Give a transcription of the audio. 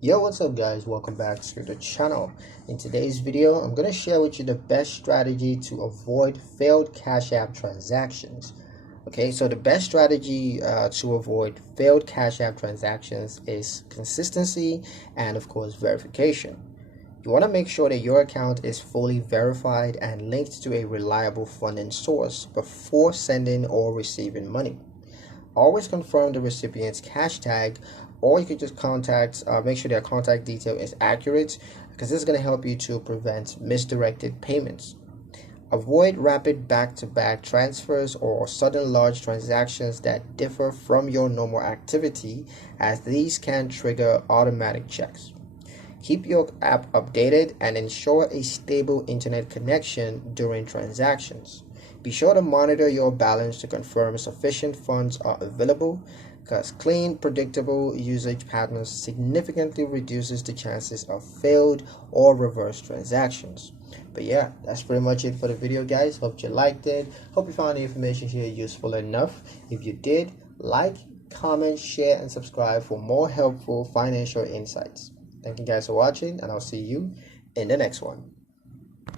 Yo, what's up guys? Welcome back to the channel. In today's video, I'm going to share with you the best strategy to avoid failed Cash App transactions. Okay, so the best strategy to avoid failed Cash App transactions is consistency and of course verification. You want to make sure that your account is fully verified and linked to a reliable funding source before sending or receiving money. Always confirm the recipient's cash tag, or you could just make sure their contact detail is accurate, because this is going to help you to prevent misdirected payments. Avoid rapid back-to-back transfers or sudden large transactions that differ from your normal activity, as these can trigger automatic checks. Keep your app updated and ensure a stable internet connection during transactions. Be sure to monitor your balance to confirm sufficient funds are available, because clean, predictable usage patterns significantly reduces the chances of failed or reverse transactions. But yeah, that's pretty much it for the video, guys. Hope you liked it. Hope you found the information here useful enough. If you did, like, comment, share, and subscribe for more helpful financial insights. Thank you guys for watching, and I'll see you in the next one.